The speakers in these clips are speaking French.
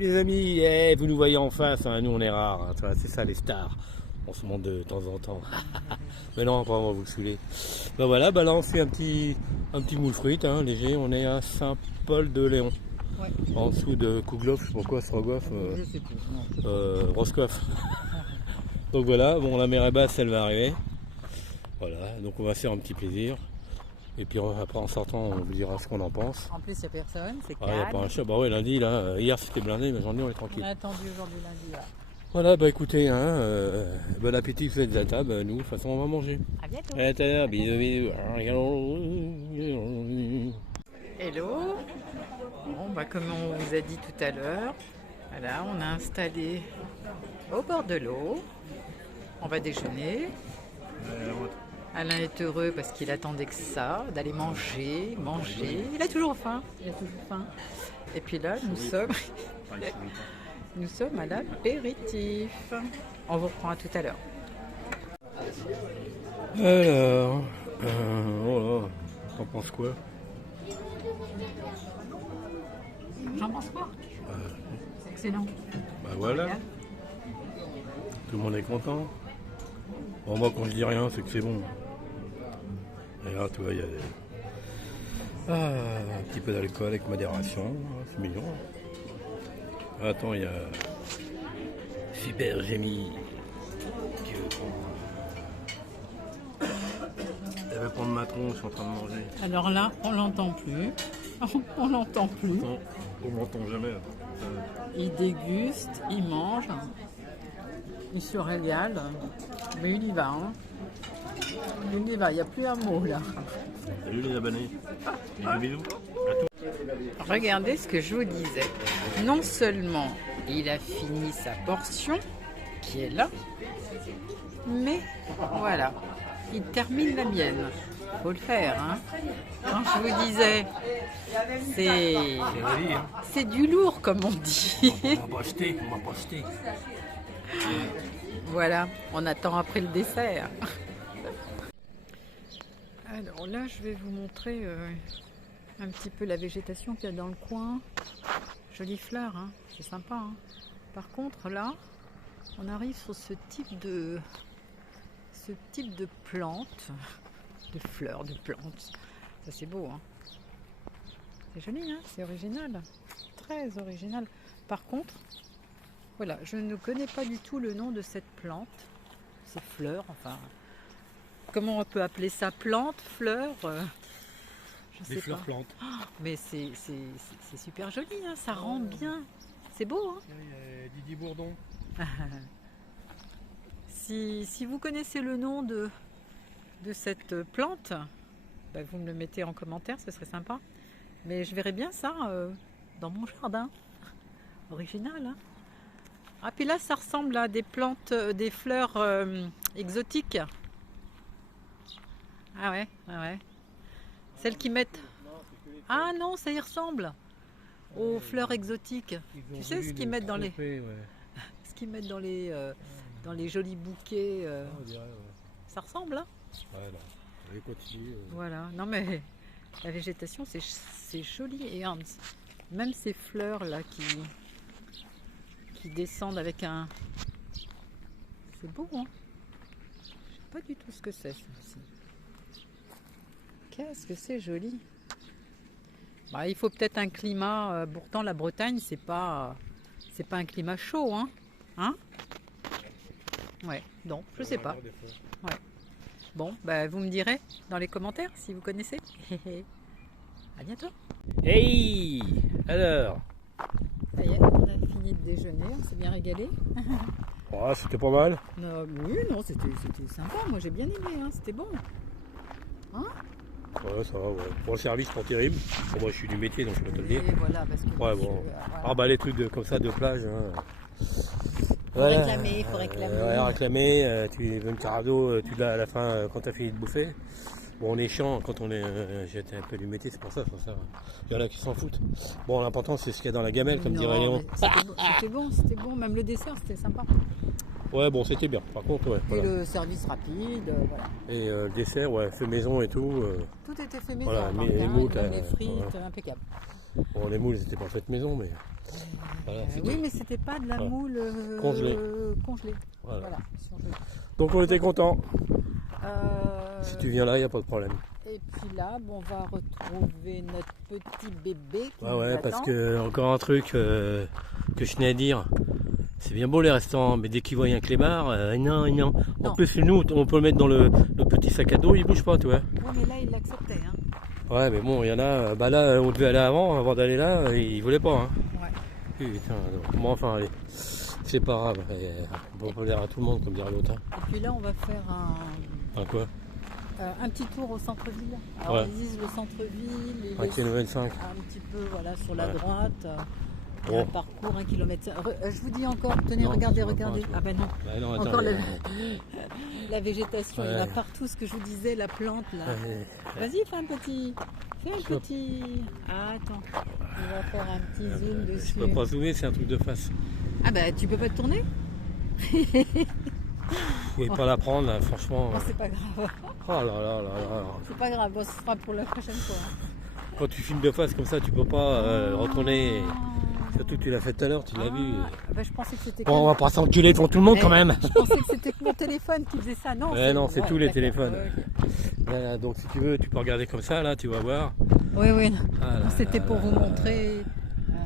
les amis, eh, vous nous voyez en face, hein, nous on est rares, hein, c'est ça les stars. On se montre de temps en temps. Mais non, pas on va vous le saouler. Ben voilà, ben là on fait un petit moule frite, hein, léger, on est à Saint-Paul-de-Léon. Ouais. En dessous de Kouglof, je sais pas quoi, Strogoff, Je sais plus. Non. Roscoff. Donc voilà, bon la mer est basse, elle va arriver. Voilà, donc on va faire un petit plaisir. Et puis après en sortant, on vous dira ce qu'on en pense. En plus, il n'y a personne, c'est Ah, il n'y a calme. pas un chat. Bah ouais, lundi, là, hier c'était blindé, mais aujourd'hui on est On tranquille. a attendu aujourd'hui lundi. Là. Voilà, bah écoutez, hein, bon appétit, vous êtes à table, nous, de toute façon, on va manger. À bientôt. À tout à l'heure, bisous, bisous. Hello. Bon, bah, comme on vous a dit tout à l'heure, voilà, on a installé au bord de l'eau. On va déjeuner. Alain est heureux parce qu'il attendait que ça, d'aller manger. Il a toujours faim. Et puis là, nous sommes à l'apéritif. On vous reprend à tout à l'heure. Alors, voilà, t'en penses quoi? J'en pense quoi? C'est excellent. Bah voilà, tout le monde est content. Bon, moi quand je dis rien, c'est que c'est bon. Et là, tu vois, il y a un petit peu d'alcool avec modération, c'est mignon. Attends, il y a Super Gémy qui veut prendre. Elle veut prendre ma tronche, je suis en train de manger. Alors là, on l'entend plus. On l'entend plus. Non, on m'entend jamais. Il déguste, il mange, il se régale, mais il y va. Hein. Il y va, il n'y a plus un mot là. Salut les abonnés. Bisous. Regardez ce que je vous disais. Non seulement il a fini sa portion, qui est là, mais voilà, il termine la mienne. Faut le faire, hein. Quand je vous disais, c'est du lourd comme on dit. On va pas acheter. Voilà, on attend après le dessert. Alors là, je vais vous montrer un petit peu la végétation qu'il y a dans le coin. Jolies fleurs, hein, c'est sympa. Hein. Par contre, là, on arrive sur ce type de plantes, de fleurs, de plantes. Ça, c'est beau, hein. C'est joli, hein, c'est original, très original. Par contre, voilà, je ne connais pas du tout le nom de cette plante, ces fleurs, enfin, comment on peut appeler ça, plante, fleur, je sais Des fleurs pas. plantes. Mais c'est super joli, hein, ça rend bien, c'est beau. Hein. Il y a Didier Bourdon. Si vous connaissez le nom de cette plante, bah, vous me le mettez en commentaire, ce serait sympa. Mais je verrais bien ça dans mon jardin, original. Hein. Ah, puis là, ça ressemble à des plantes, des fleurs exotiques. Ah ouais. Celles qui mettent... Ah non, ça y ressemble aux fleurs exotiques. Tu sais ce qu'ils mettent dans les... Ce qu'ils mettent dans les jolis bouquets. On dirait, Ça ressemble, hein? Voilà. Allez, continue. Voilà. Non mais la végétation, c'est joli. Et même ces fleurs là qui descendent avec un... C'est beau, hein? Je sais pas du tout ce que c'est, ça aussi. Qu'est-ce que c'est joli. Bah, il faut peut-être un climat... pourtant, la Bretagne, c'est pas un climat chaud, hein? Hein? Ouais, non, je sais pas. Ouais. Bon, bah, vous me direz dans les commentaires si vous connaissez. À bientôt. Hey! Alors? Ça y est, on a fini de déjeuner, on s'est bien régalé. Oh, c'était pas mal. Oui, non, c'était sympa, moi j'ai bien aimé, hein, c'était bon. Hein? Ouais, ça va, ouais. Pour le service, pas terrible. Bon, moi, je suis du métier, donc je peux te le dire. Et voilà, parce que Ouais, bon. voilà. Ah, bah, les trucs comme ça de plage. Hein. Faut réclamer. Réclamer. Tu veux une carado, tu l'as à la fin quand t'as fini de bouffer. Bon, on est chiant quand on est. J'étais un peu du métier, c'est pour ça. Il y en a qui s'en foutent. Bon, l'important, c'est ce qu'il y a dans la gamelle, comme dirait Léon. C'était bon, même le dessert, c'était sympa. Ouais, bon, c'était bien. Par contre, ouais. Et Voilà. le service rapide, voilà. Et le dessert, ouais, fait maison et tout. Tout était fait maison, Voilà, dans les le moutes, même les frites, impeccable. Bon, les moules, c'était pas faites maison, mais voilà, Oui, mais c'était pas de la Voilà. moule Congelée. congelée. Voilà. Voilà, surgelée. Donc on était contents. Euh, Si tu viens là, il n'y a pas de problème. Et puis là, bon, on va retrouver notre petit bébé qui Ah nous ouais, attend. parce que encore un truc que je tenais à dire. C'est bien beau les restaurants, mais dès qu'ils voient un clébard, non. En Non. plus, nous, on peut le mettre dans le petit sac à dos, il bouge pas, tu vois. Ouais, mais là, il l'acceptait. Hein. Ouais, mais bon, il y en a. Bah là, on devait aller avant d'aller là, il voulait pas. Hein. Ouais. Putain, donc, bon, enfin, allez, c'est pas grave. On peut dire à tout le monde, comme dirait l'autre. Hein. Et puis là, on va faire Enfin, quoi un petit tour au centre-ville. Alors, Ouais. ils disent le centre-ville, 1 km 5. un petit peu voilà, sur la Ouais. droite. Il y a un parcours 1 km. Je vous dis encore, tenez, Non, regardez, tu vois regardez. pas, tu Ah ben non. Bah non, attends, Encore mais- la végétation, il y en a Ouais. partout, ce que je vous disais, la plante là. Ouais. Vas-y, fais un petit. Fais un Je- petit. Ah, attends. On va faire un petit zoom Je dessus. peux pas zoomer, c'est un truc de face. Ah bah tu peux pas te tourner. Vous pouvez pas la prendre, là, franchement. Bon, c'est pas grave. Oh là là là là. C'est pas grave, bon, ce sera pour la prochaine fois. Quand tu filmes de face comme ça, tu peux pas retourner. Ah. Surtout que tu l'as fait tout à l'heure, tu l'as vu. Bah, je pensais que c'était Bon, on va pas s'enculer devant tout le monde quand même. Je pensais que c'était que mon téléphone qui faisait ça. Non, Ouais, non, c'est tous les d'accord. téléphones. Ouais, Voilà, donc si tu veux, tu peux regarder comme ça, là, tu vas voir. ok. Oui. Ah là C'était là pour là vous là. montrer. Non,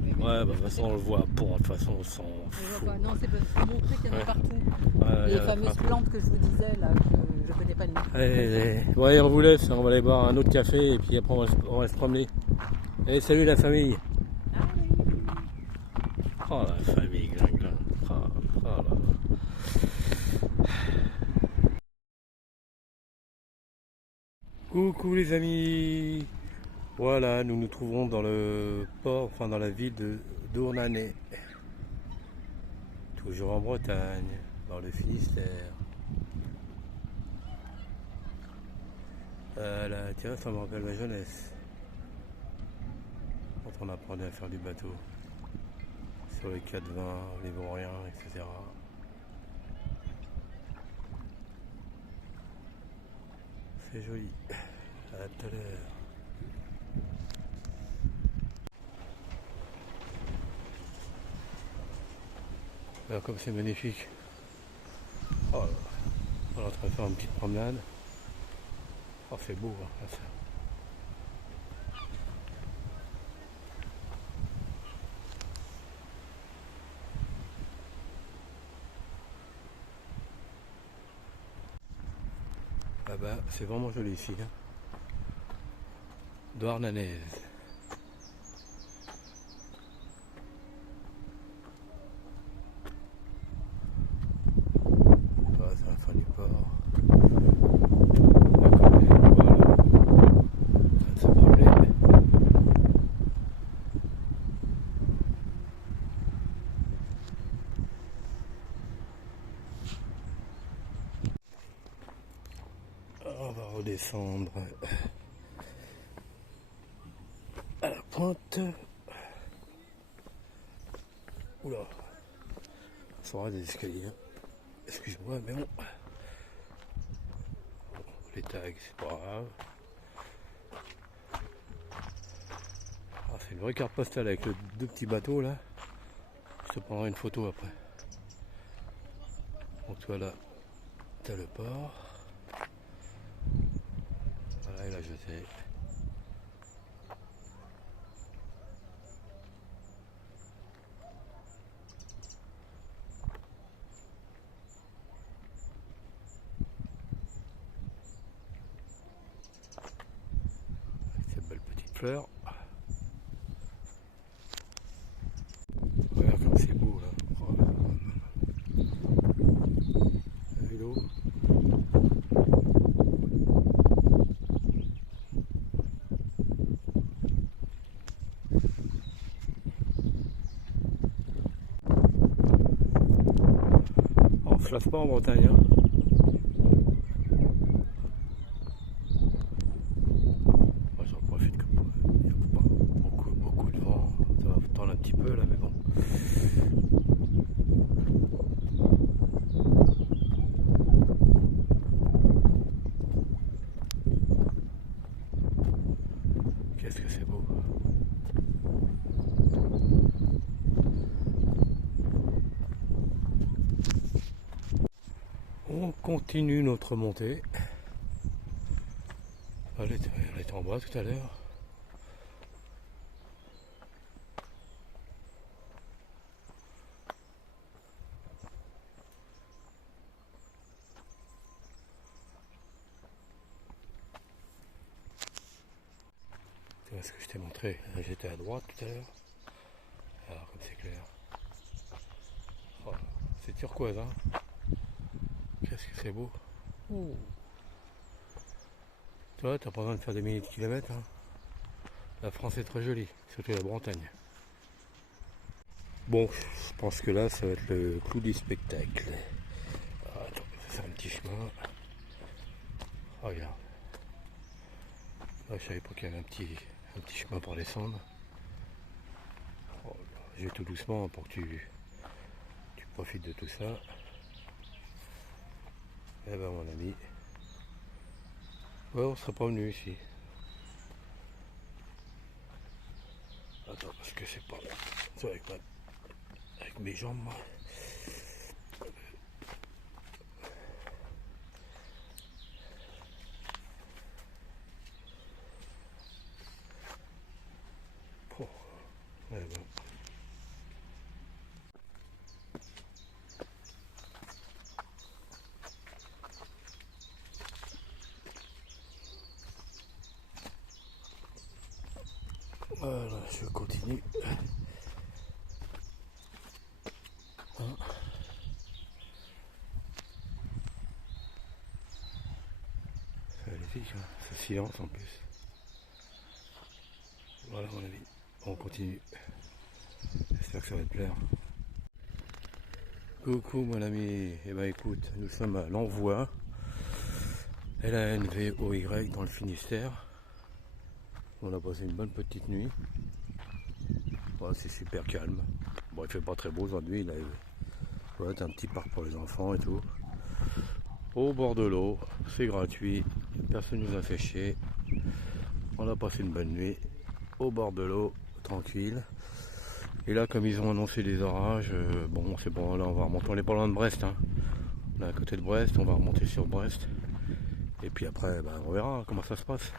mais Ouais, bah de toute façon, on le voit. Pour de toute façon, on s'en Je fout. vois pas. Non, c'est pour montrer qu'il y en a Ouais. partout. Ouais, Les y en a fameuses partout. plantes que je vous disais là, que je connais pas le nom. Allez, ouais, on vous laisse, on va aller boire un autre café et puis après on va se promener. Allez, salut la famille. Oh la famille, gling. Oh là là. Coucou les amis. Voilà, nous nous trouvons dans le port, enfin dans la ville de Dournanay. Toujours en Bretagne, dans le Finistère. Voilà, tiens, ça me rappelle ma jeunesse. Quand on apprenait à faire du bateau. Sur les 420, les Vauriens, etc. C'est joli. À tout à l'heure. Alors comme c'est magnifique. Oh là là. On est en train de faire une petite promenade. Oh c'est beau hein, là, ça. Ah bah c'est vraiment joli ici. Hein. Douarnanaise. Ah, c'est la fin du port. D'accord, voilà. En train de se promener. On va redescendre à la pointe. Oula, ça aura des escaliers. Hein. Excuse-moi, mais bon. Les tags, c'est pas grave. Ah, c'est une vraie carte postale avec le deux petits bateaux là. Je te prendrai une photo après. Donc toi là, t'as le port. Voilà, il a jeté. Cette belle petite fleur. Regarde comme c'est beau là. Oh là là là là. T'as vu l'eau ? On se lave pas en Bretagne. Hein. Moi j'en profite comme il n'y a pas beaucoup de vent. Ça va tendre un petit peu là, mais bon. Qu'est-ce que c'est beau. On continue notre montée. Elle était en bas tout à l'heure. Tu vois ce que je t'ai montré, j'étais à droite tout à l'heure. Alors comme c'est clair. Oh, c'est turquoise, hein. Qu'est-ce que c'est beau. Oh. Tu vois, t'as pas besoin de faire des milliers de kilomètres, hein. La France est très jolie, surtout la Bretagne. Bon, je pense que là, ça va être le clou du spectacle. Ah, attends, c'est un petit chemin. Oh, regarde. Ah, je savais pas qu'il y avait un petit chemin pour descendre. Oh, je vais tout doucement pour que tu profites de tout ça. Eh ben mon ami. Ouais, on serait pas venu ici. Attends, parce que c'est pas... C'est avec mes jambes, moi. Oh, eh ben. Voilà, je continue. Hein. C'est magnifique, hein. Ce silence en plus. Voilà mon ami, on continue. J'espère que ça va te plaire. Coucou mon ami, eh ben écoute, nous sommes à l'Envoi, LANVOY dans le Finistère. On a passé une bonne petite nuit. Voilà, c'est super calme. Bon, il fait pas très beau aujourd'hui, là. Voilà, t'as un petit parc pour les enfants et tout. Au bord de l'eau, c'est gratuit, personne nous a fait chier. On a passé une bonne nuit au bord de l'eau, tranquille. Et là, comme ils ont annoncé des orages, bon, c'est bon, là on va remonter, on est pas loin de Brest, hein. On est à côté de Brest, on va remonter sur Brest. Et puis après, ben, on verra comment ça se passe.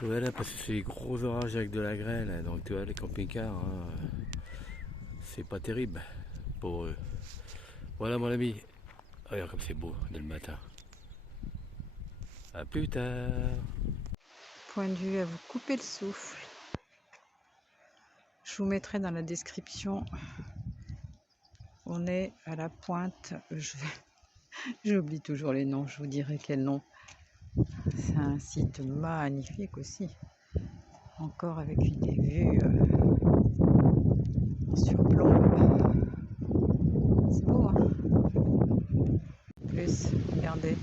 Voilà, parce que c'est des gros orages avec de la grêle, hein. Donc tu vois, les camping-cars, hein, c'est pas terrible pour eux. Voilà mon ami, regarde comme c'est beau dès le matin. A plus tard. Point de vue à vous couper le souffle. Je vous mettrai dans la description. On est à la pointe. J'oublie toujours les noms, je vous dirai quel nom. C'est un site magnifique aussi. Encore avec des vues en surplomb. C'est beau, hein? En plus, regardez.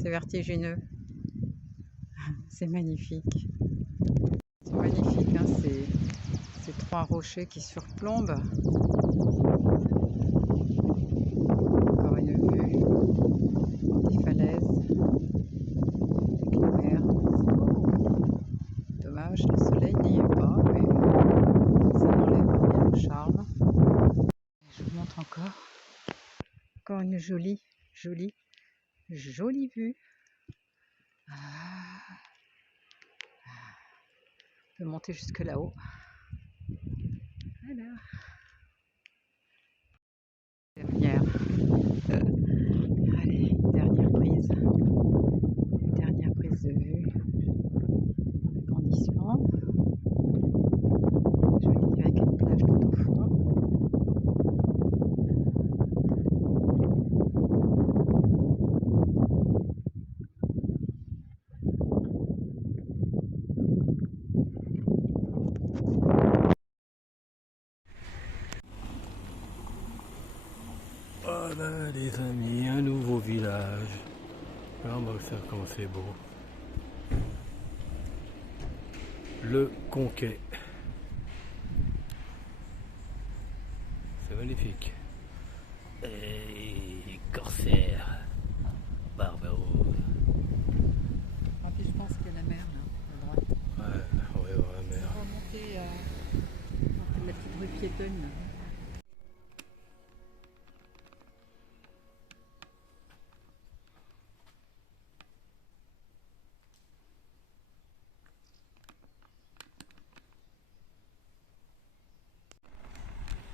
C'est vertigineux. C'est magnifique. C'est magnifique, hein, ces trois rochers qui surplombent. Encore une vue des falaises avec la mer. C'est beau. Dommage, le soleil n'y est pas, mais ça n'enlève rien au charme. Je vous montre encore une jolie vue. On peut monter jusque là-haut. Voilà. Dernière. Allez, dernière prise de vue. Agrandissement. Joli avec une plage tout au fond. Voilà les amis, un nouveau village. Là on va observer comment c'est beau. Le Conquet. C'est magnifique. Et corsaire. Barbaros. Ah, puis je pense qu'il y a la mer là, à droite. Ouais, on va voir la mer. On va remonter la petite rue piétonne là.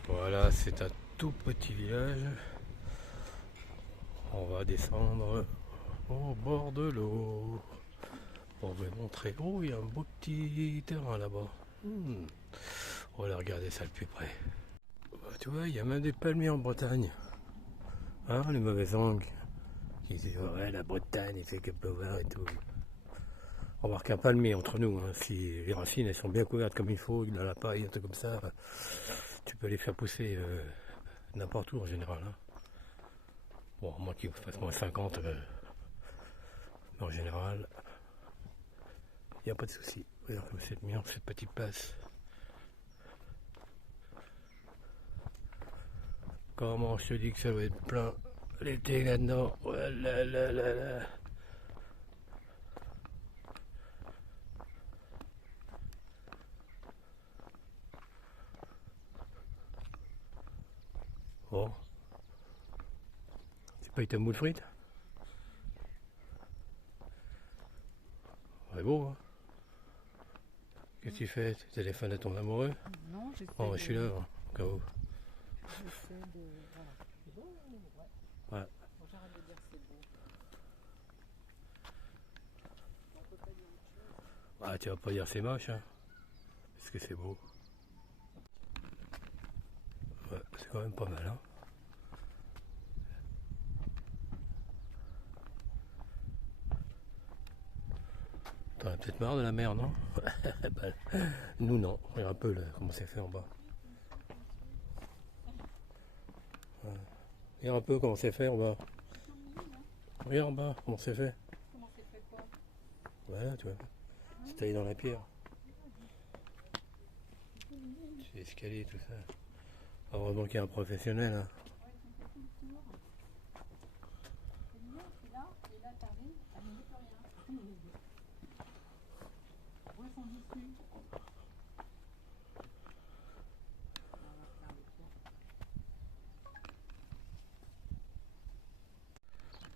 Voilà, c'est un tout petit village. On va descendre au bord de l'eau. On va montrer. Oh, il y a un beau petit terrain là-bas. On va aller regarder ça de plus près. Bah, tu vois, il y a même des palmiers en Bretagne. Hein, les mauvaises langues qui disent ouais, la Bretagne, il fait que pleuvoir et tout. Remarque un palmier entre nous, hein, si les racines elles sont bien couvertes comme il faut, dans la paille, un truc comme ça, tu peux les faire pousser n'importe où en général. Hein. Bon, moi qui fasse moins 50, mais en général, il n'y a pas de souci. Regarde comme c'est mignon cette petite place. Comment je te dis que ça va être plein l'été là-dedans. Ouais, là, là, là, là. Bon. Tu payes ta moule frite? C'est beau, hein? Qu'est-ce que tu fais? Tu téléphones à ton amoureux? Non, j'essaie Oh, je suis là, au cas où. J'essaie de... Voilà. C'est beau? Ouais. Ouais. Bon, j'arrête de dire c'est beau. On peut pas dire autre chose. Ah, tu vas pas dire c'est moche, hein? Parce que c'est beau. Ouais, c'est quand même pas mal, hein? T'en as peut-être marre de la mer, non? Bah, nous, non. Regarde un peu là, comment c'est fait en bas. Ouais. Regarde un peu comment c'est fait en bas. Regarde en bas, comment c'est fait. Comment c'est fait quoi? Voilà, tu vois. C'est taillé dans la pierre. C'est escalier, tout ça. Heureusement qu'il y a un professionnel. Hein.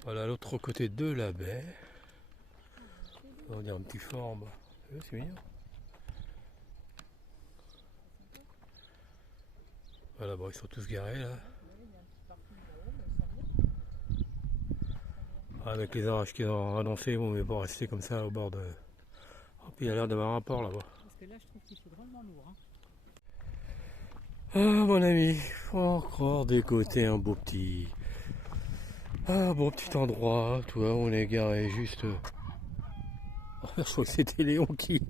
Voilà l'autre côté de la baie. On va dire un petit fort en bas. C'est mignon. Voilà, bon, ils sont tous garés là. Avec les orages qui ont annoncé, bon, mais bon, rester comme ça au bord de. Oh, puis il y a l'air d'avoir un port là-bas. Parce que là, je trouve qu'il faut drôlement lourd. Hein. Ah, mon ami, faut encore décoter un beau petit. Ah, bon petit endroit, tu vois, on est garé juste. Je crois que c'était Léon qui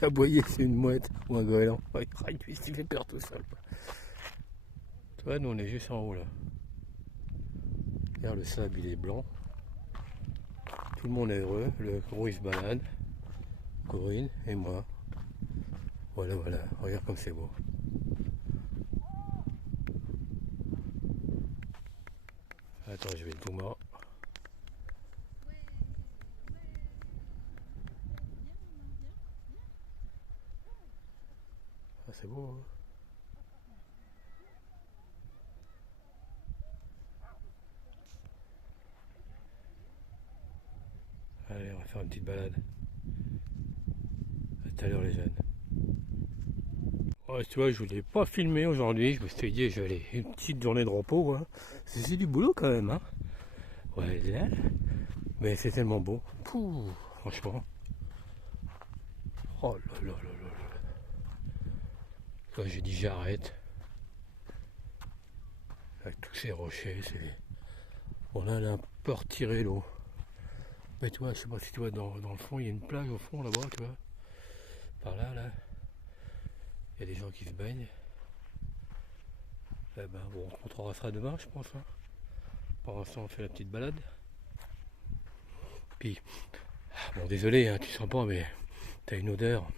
aboyait, c'est une mouette ou un goéland. Il fait peur tout seul. Tu vois, nous on est juste en haut là. Regarde, le sable il est blanc. Tout le monde est heureux. Le gros il se balade. Corinne et moi. Voilà, voilà. Regarde comme c'est beau. Attends, je vais le zoomer. Ah, c'est beau, hein. Allez, on va faire une petite balade. À tout à l'heure les jeunes. Ouais, tu vois, je voulais pas filmer aujourd'hui. Je me suis dit, je vais aller une petite journée de repos. Hein. C'est du boulot quand même. Hein. Ouais, là. Mais c'est tellement beau. Pouh, franchement. Oh là là là là là. Toi, j'ai dit j'arrête. Avec tous ces rochers, c'est. Bon là, elle a un peu retiré l'eau. Mais tu vois, je sais pas si tu vois dans le fond, il y a une plage au fond là-bas, tu vois. Par là, là. Il y a des gens qui se baignent. Eh ben, bon, on se montrera ça demain, je pense. Hein. Pour l'instant, on fait la petite balade. Puis, bon, désolé, hein, tu sens pas, mais t'as une odeur.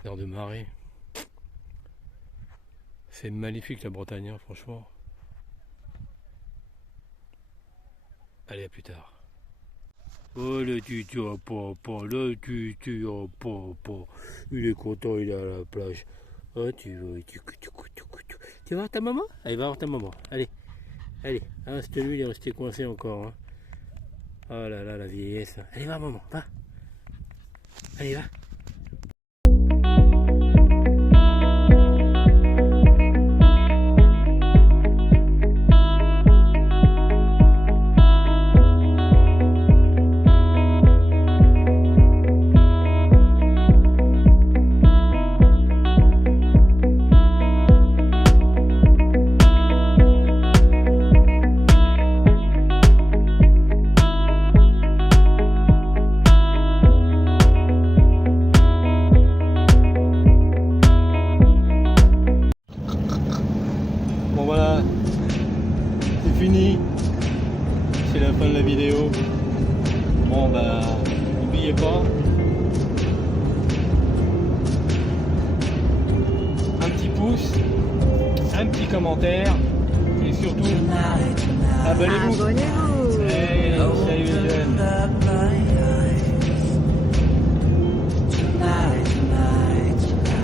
Odeur de marée. C'est magnifique la Bretagne, hein, franchement. Allez, à plus tard. Oh, le tutu à papa, le tutu à papa. Il est content, il est à la plage. Oh, tu vas voir ta maman? Allez, va voir ta maman. Allez, allez. Ah, cette nuit, il est resté coincé encore. Hein. Oh là là, la vieillesse. Allez, va, maman, va. Allez, va. vidéo. Bon bah, n'oubliez pas, un petit pouce, un petit commentaire et surtout, abonnez-vous. Abonnez-vous.